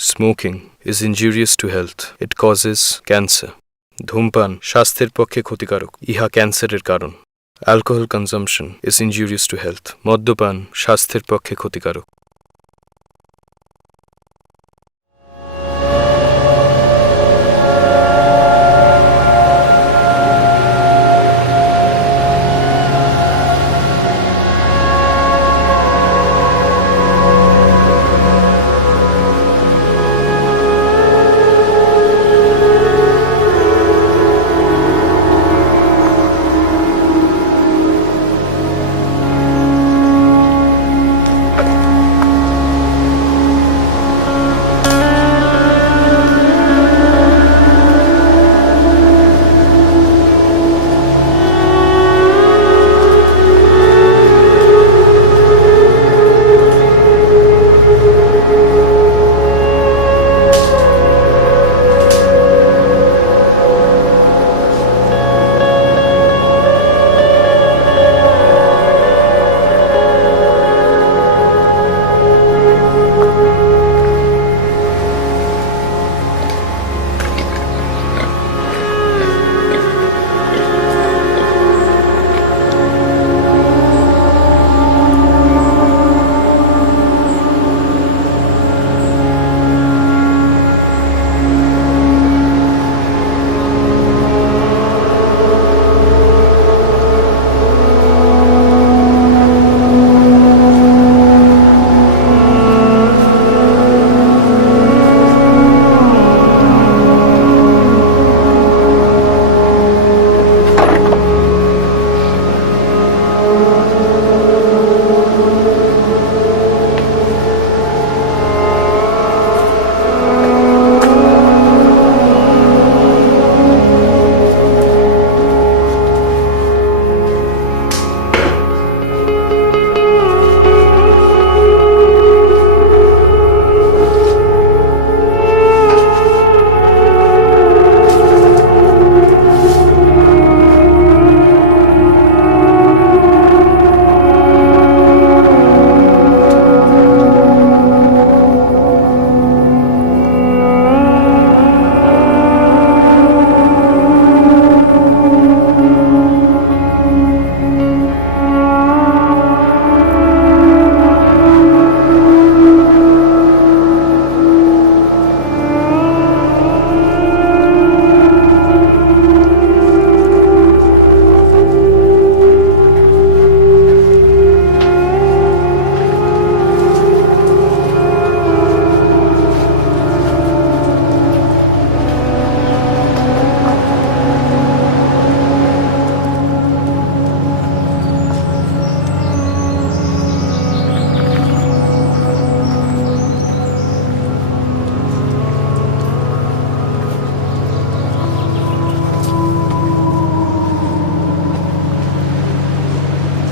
Smoking is injurious to health. It causes cancer. ধূমপান স্বাস্থ্যের পক্ষে ক্ষতিকারক, ইহা ক্যান্সারের কারণ। Alcohol consumption is injurious to health. মদ্যপান স্বাস্থ্যের পক্ষে ক্ষতিকারক।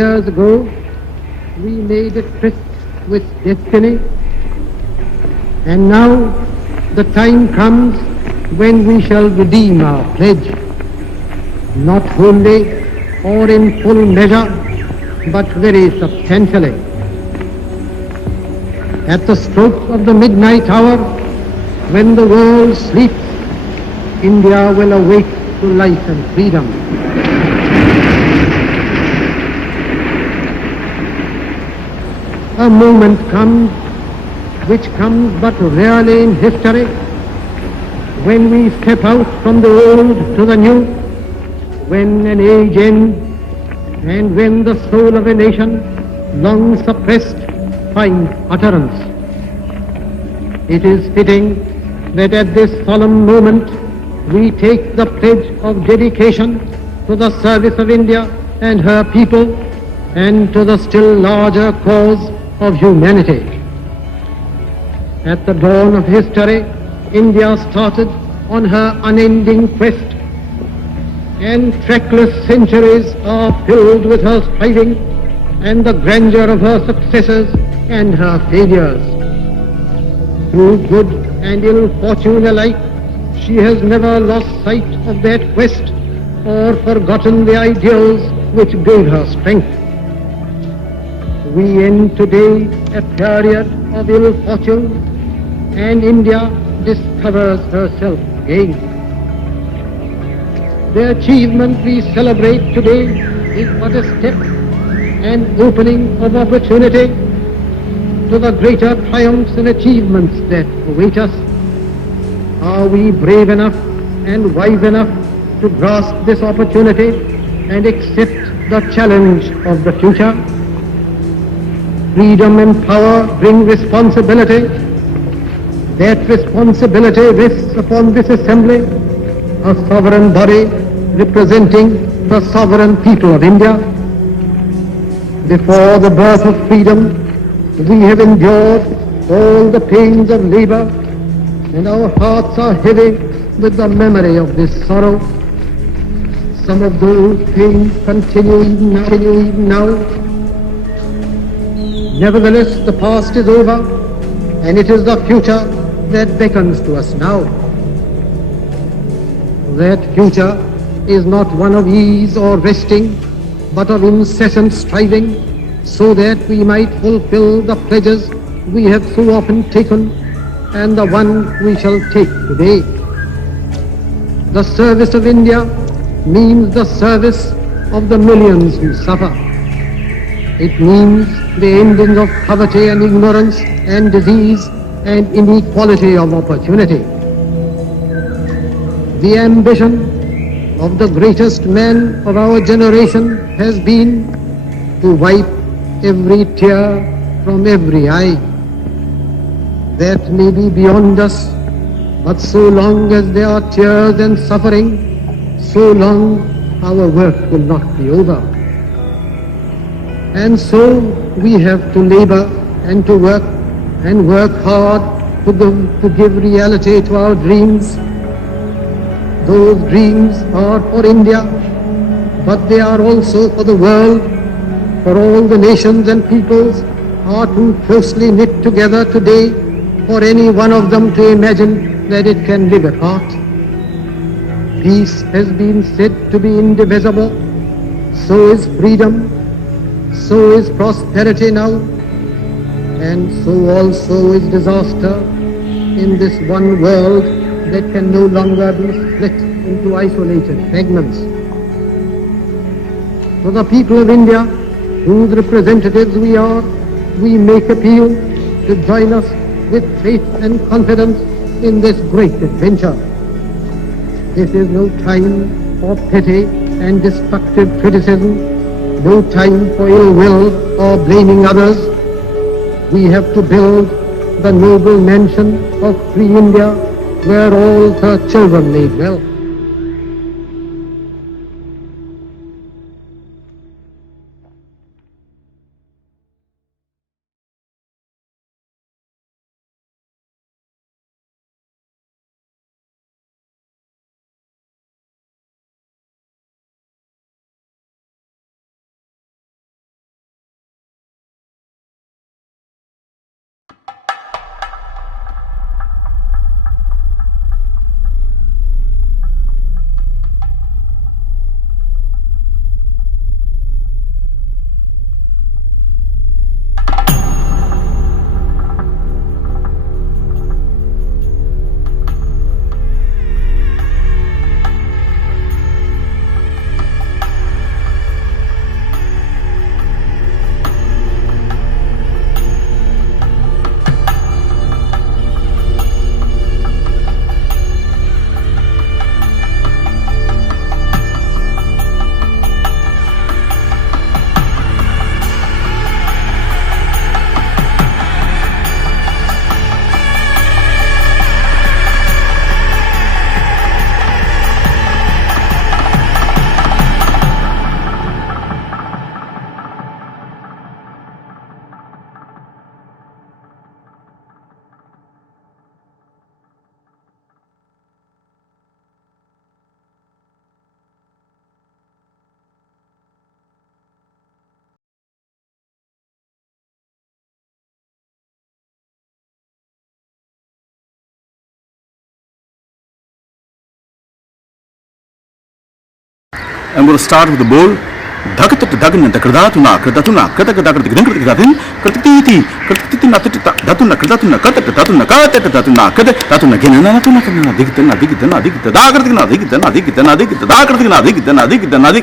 Years ago, we made a tryst with destiny, and now the time comes when we shall redeem our pledge, not wholly or in full measure, but very substantially. At the stroke of the midnight hour, when the world sleeps, India will awake to life and freedom. A moment comes, which comes but rarely in history, when we step out from the old to the new, when an age ends, and when the soul of a nation, long suppressed, finds utterance. It is fitting that at this solemn moment we take the pledge of dedication to the service of India and her people, and to the still larger cause of humanity. At the dawn of history, India started on her unending quest, and trackless centuries are filled with her striving and the grandeur of her successes and her failures. Through good and ill fortune alike, she has never lost sight of that quest or forgotten the ideals which gave her strength. We end today a period of ill fortune, and India discovers herself again. The achievement we celebrate today is but a step, an opening of opportunity to the greater triumphs and achievements that await us. Are we brave enough and wise enough to grasp this opportunity and accept the challenge of the future? Freedom and power bring responsibility. That responsibility rests upon this assembly, a sovereign body representing the sovereign people of India. Before the birth of freedom, we have endured all the pains of labor, and our hearts are heavy with the memory of this sorrow. Some of those pains continue even now. Nevertheless, the past is over, and it is the future that beckons to us now. That future is not one of ease or resting, but of incessant striving, so that we might fulfill the pledges we have so often taken and the one we shall take today. The service of India means the service of the millions who suffer. It means the ending of poverty and ignorance and disease and inequality of opportunity. The ambition of the greatest man of our generation has been to wipe every tear from every eye. That may be beyond us, but so long as there are tears and suffering, so long our work will not be over. And so we have to labor and to work hard to give reality to our dreams. Those dreams are for India, but they are also for the world, for all the nations and peoples are too closely knit together today for any one of them to imagine that it can live apart. Peace has been said to be indivisible, so is freedom, so is prosperity now, and so also is disaster in this one world that can no longer be split into isolated fragments. For the people of India, whose representatives we are, we make appeal to join us with faith and confidence in this great adventure. This is no time for petty and destructive criticism, no time for ill will or blaming others. We have to build the noble mansion of free India where all her children may dwell. I'm going to start with the bowl. Dakata Dagana Dakratuna, Kratatuna, Katakadakati, Kratiti, Kratitina, Datuna, Kratatuna, Katatuna, Katatuna, Katatuna, Ganatuna, Dictana, Dictana, Dictana, Dictana, Dictana, Dictana, Dictana, Dictana,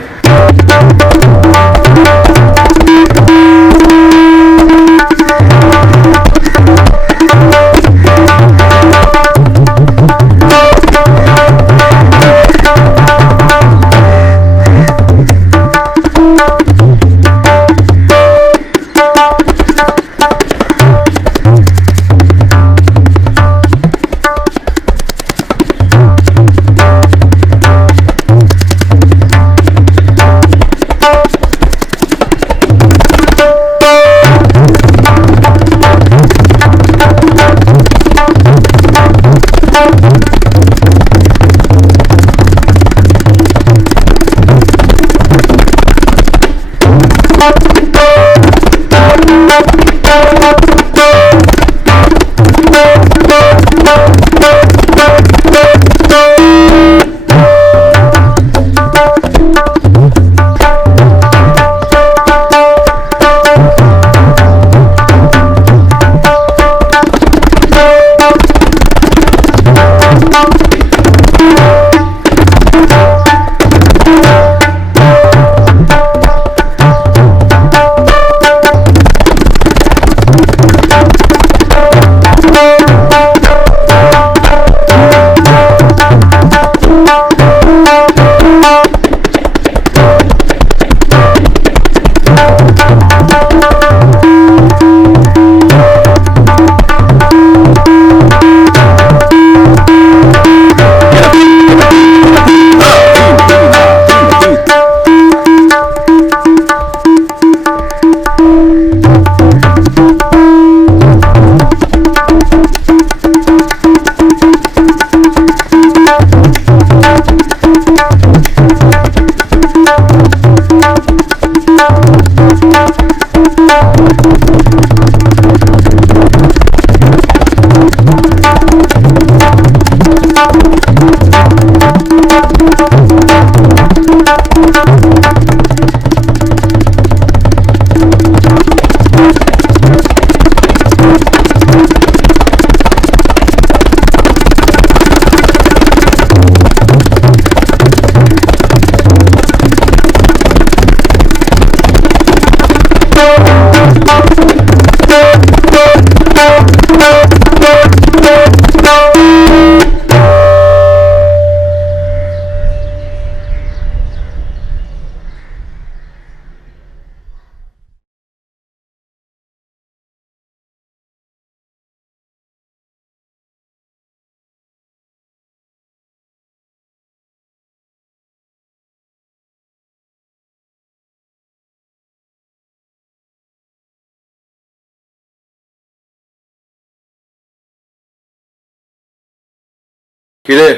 কিরে,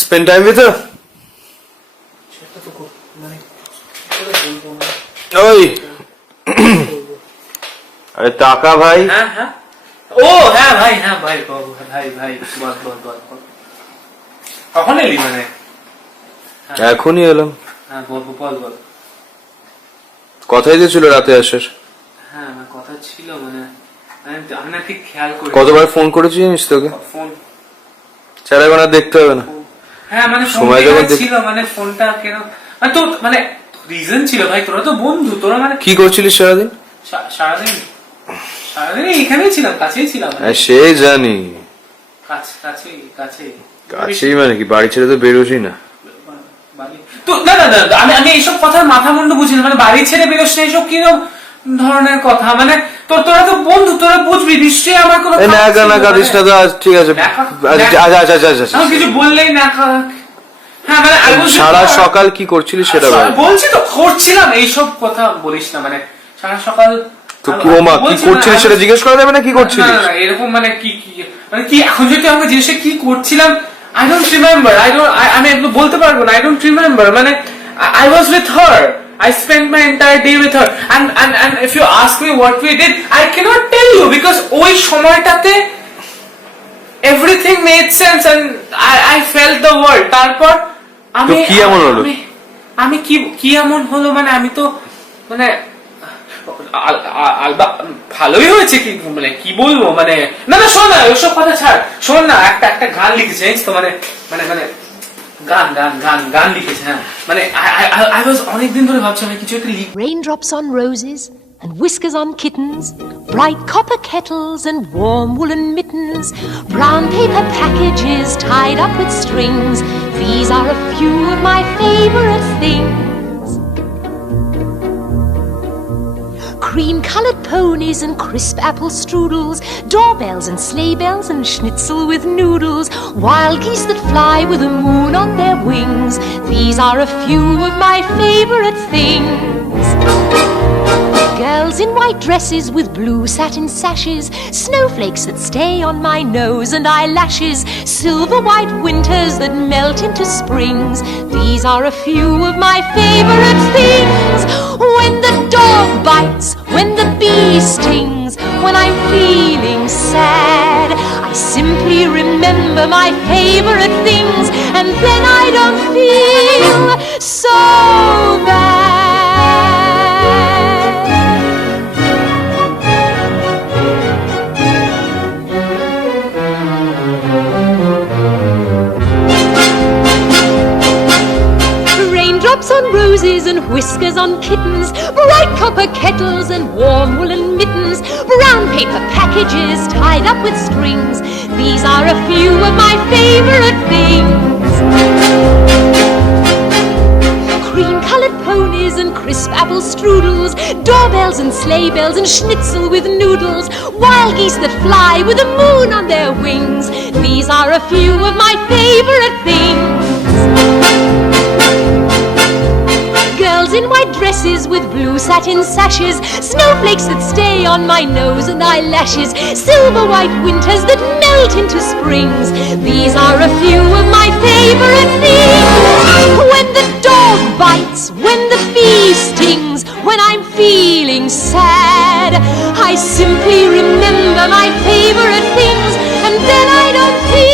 spend time with ওই আরে টাকা ভাই। হ্যাঁ হ্যাঁ ও হ্যাঁ ভাই, হ্যাঁ ভাই ভাই ভাই বল বল বল বল কখন এলি মানে? এখনই এলাম। হ্যাঁ বল বল বল। কথাই তো ছিল রাতে আসার। হ্যাঁ আমার কথা ছিল মানে আমি না ঠিক খেয়াল করি। কতবার ফোন করেছি জানিস তোকে? ফোন ছাড়া এখন আর দেখতে হবে না। হ্যাঁ মানে সময় যখন ছিল মানে ফোনটা কেন মানে তো মানে রিজন ছিল ভাই, তোরা তো বন্ধু, তোরা মানে কি করছিলিস সারাদিন? সারাদিন সারাদিন এখানেই ছিলাম, কাছেই ছিলাম। সে জানি, কাছেই কাছেই কাছেই মানে কি বাড়ি ছেড়ে তো বেরোসি না। তো না না না আমি এইসব কথার মাথা মুন্ডু বুঝি না, মানে বাড়ি ছেড়ে বেরোস না, এইসব কিরকম ধরনের কথা? মানে তোরা তো বন্ধু, তোরা বুঝবি নিশ্চয়ই আমার কোনো না কাঁদিস না তো। ঠিক আছে আমি কিছু বললেই না। হ্যাঁ মানে সারা সকাল কি করছিলিস সেটা বলছি তো, করছিলাম এইসব কথা বলিস না। মানে সারা সকাল তো কি ওমা কি করছিলিস সেটা জিজ্ঞেস করা যাবে না? কি করছিলিস না এরকম মানে কি মানে কি এখন যদি আমাকে জিজ্ঞেস কি করছিলাম, I don't remember. আমি একটু বলতে পারবো না। I don't remember. মানে I was with her. I spent my entire day with her. And if you ask me what we did, I cannot tell you because ওই সময়টাতে everything made sense and I felt the world. তারপর আমি কি এমন হলো? আমি কি কি এমন হলো, মানে আমি তো মানে ভালোই হয়েছে, কি মানে কি বলবো, মানে না না শোন না ওসব কথা ছাড়, শোন না একটা গান লিখেছে জানিস তো, মানে মানে মানে গান গান গান গান লিখেছে, হ্যাঁ মানে আই ওয়াজ অনেকদিন ধরে ভাবছি আমি কিছু একটা লিখ। Raindrops on roses and whiskers on kittens, bright copper kettles and warm woolen mittens, brown paper packages tied up with strings. These are a few of my favorite things. Cream-colored ponies and crisp apple strudels, doorbells and sleigh bells and schnitzel with noodles, wild geese that fly with the moon on their wings. These are a few of my favorite things. Girls in white dresses with blue satin sashes, snowflakes that stay on my nose and eyelashes, silver white winters that melt into springs. These are a few of my favorite things. When the dog bites, when the bee stings, when I'm feeling sad, I simply remember my favorite things, and then I don't feel so bad. Raindrops on roses and whiskers on kittens, bright copper kettles and warm woolen mittens, brown paper packages tied up with strings. These are a few of my favorite things. Cream-colored ponies and crisp apple strudels, doorbells and sleigh bells and schnitzel with noodles, wild geese that fly with the moon on their wings. These are a few of my favorite things. Girls in white dresses with blue satin sashes, snowflakes that stay on my nose and eyelashes, silver white winters that melt into springs. These are a few of my favorite things. When the dog bites, when the bee stings, when I'm feeling sad, I simply remember my favorite things, and then I don't feel